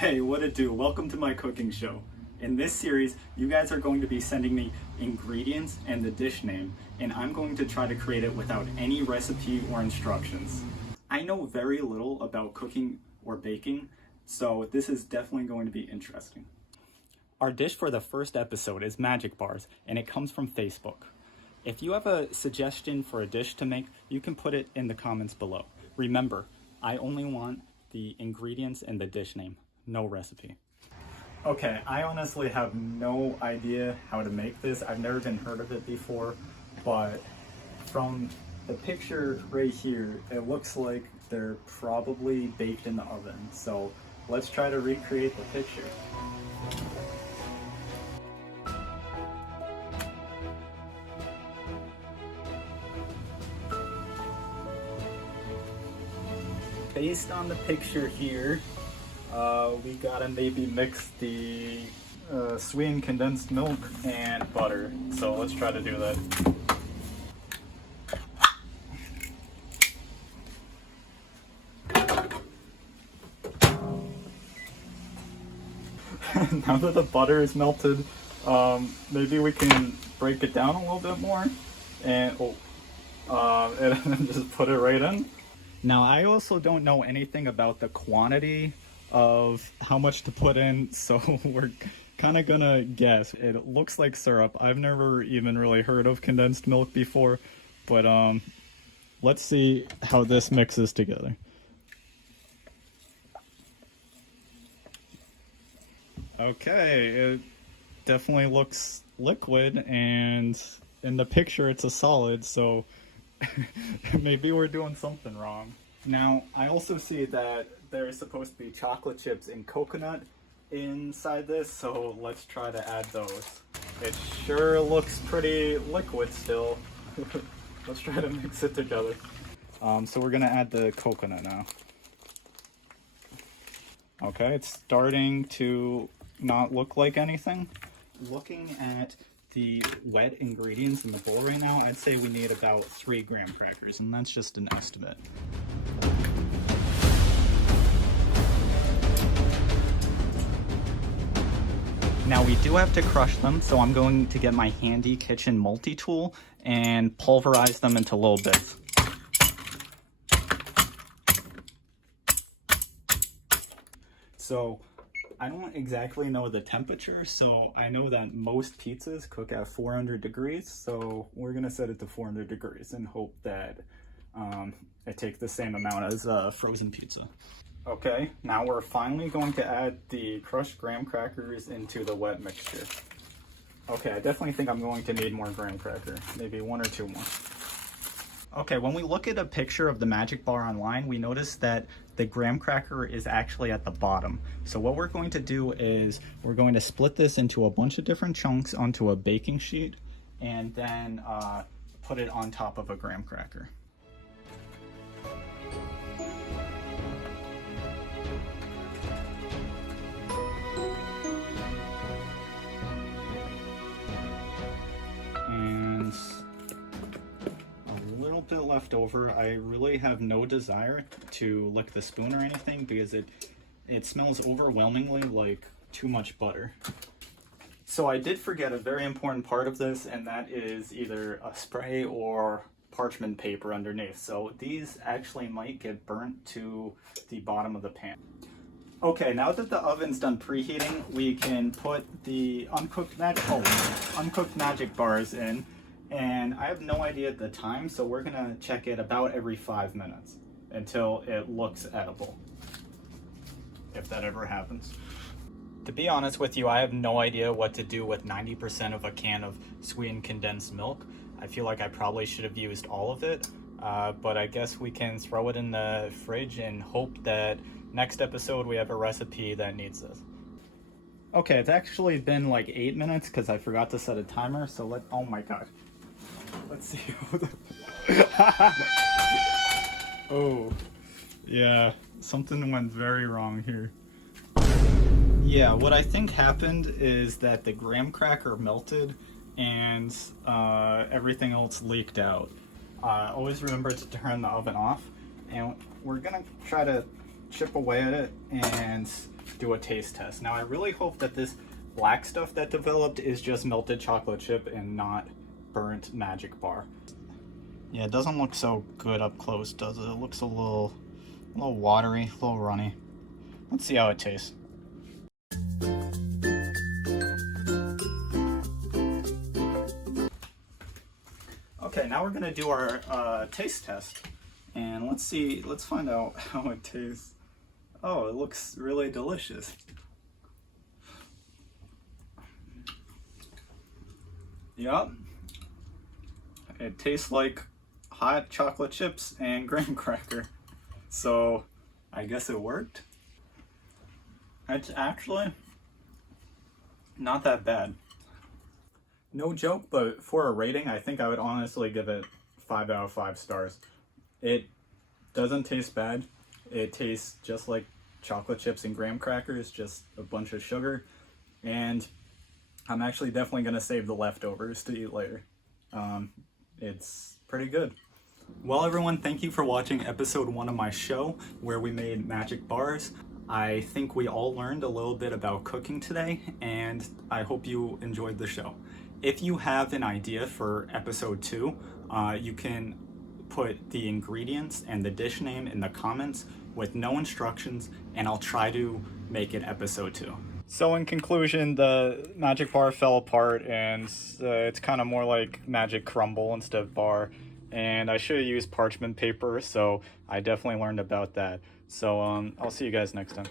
Hey, what it do? Welcome to my cooking show. In this series, you guys are going to be sending me ingredients and the dish name, and I'm going to try to create it without any recipe or instructions. I know very little about cooking or baking, so this is definitely going to be interesting. Our dish for the first episode is Magic Bars, and it comes from Facebook. If you have a suggestion for a dish to make, you can put it in the comments below. Remember, I only want the ingredients and the dish name, no recipe. Okay, I honestly have no idea how to make this. I've never even heard of it before, but from the picture right here, it looks like they're probably baked in the oven. So let's try to recreate the picture. Based on the picture here, we gotta maybe mix the sweetened condensed milk and butter. So let's try to do that. Now that the butter is melted, maybe we can break it down a little bit more and and just put it right in. Now, I also don't know anything about the quantity of how much to put in, so we're kind of gonna guess. It looks like syrup. I've never even really heard of condensed milk before, but let's see how this mixes together. Okay, it definitely looks liquid, and in the picture it's a solid, so maybe we're doing something wrong. Now, I also see that there's supposed to be chocolate chips and coconut inside this, so let's try to add those. It sure looks pretty liquid still. Let's try to mix it together. So we're gonna add the coconut now. Okay, it's starting to not look like anything. Looking at the wet ingredients in the bowl right now, I'd say we need about 3 graham crackers, and that's just an estimate. Now we do have to crush them, so I'm going to get my handy kitchen multi-tool and pulverize them into little bits. So I don't exactly know the temperature, so I know that most pizzas cook at 400 degrees, so we're gonna set it to 400 degrees and hope that it takes the same amount as frozen pizza. Okay, now we're finally going to add the crushed graham crackers into the wet mixture. Okay, I definitely think I'm going to need more graham cracker, maybe 1 or 2 more. Okay, when we look at a picture of the Magic Bar online, we notice that the graham cracker is actually at the bottom. So what we're going to do is we're going to split this into a bunch of different chunks onto a baking sheet and then put it on top of a graham cracker. And a little bit left over. I really have no desire to lick the spoon or anything because it smells overwhelmingly like too much butter. So I did forget a very important part of this, and that is either a spray or parchment paper underneath. So these actually might get burnt to the bottom of the pan. Okay, now that the oven's done preheating, we can put the uncooked Magic Bars in. And I have no idea the time, so we're gonna check it about every 5 minutes until it looks edible, if that ever happens. To be honest with you, I have no idea what to do with 90% of a can of sweetened condensed milk. I feel like I probably should have used all of it, but I guess we can throw it in the fridge and hope that next episode we have a recipe that needs this. Okay, it's actually been like 8 minutes because I forgot to set a timer, so oh my god. Let's see. Oh, yeah, something went very wrong here. Yeah, what I think happened is that the graham cracker melted and everything else leaked out. Always remember to turn the oven off, and we're gonna try to chip away at it and do a taste test. Now I really hope that this black stuff that developed is just melted chocolate chip and not burnt Magic Bar. Yeah, it doesn't look so good up close, does it? It looks a little watery, a little runny. Let's see how it tastes. Okay, now we're gonna do our taste test, and let's find out how it tastes. Oh, it looks really delicious. Yup, it tastes like hot chocolate chips and graham cracker, so I guess it worked. It's actually not that bad. No joke, but for a rating, I think I would honestly give it 5 out of 5 stars. It doesn't taste bad. It tastes just like chocolate chips and graham crackers, just a bunch of sugar. And I'm actually definitely going to save the leftovers to eat later. It's pretty good. Well, everyone, thank you for watching episode 1 of my show where we made magic bars. I think we all learned a little bit about cooking today, and I hope you enjoyed the show. If you have an idea for episode 2, you can put the ingredients and the dish name in the comments with no instructions, and I'll try to make it episode 2. So in conclusion, the magic bar fell apart, and it's kind of more like magic crumble instead of bar. And I should have used parchment paper, so I definitely learned about that. So I'll see you guys next time.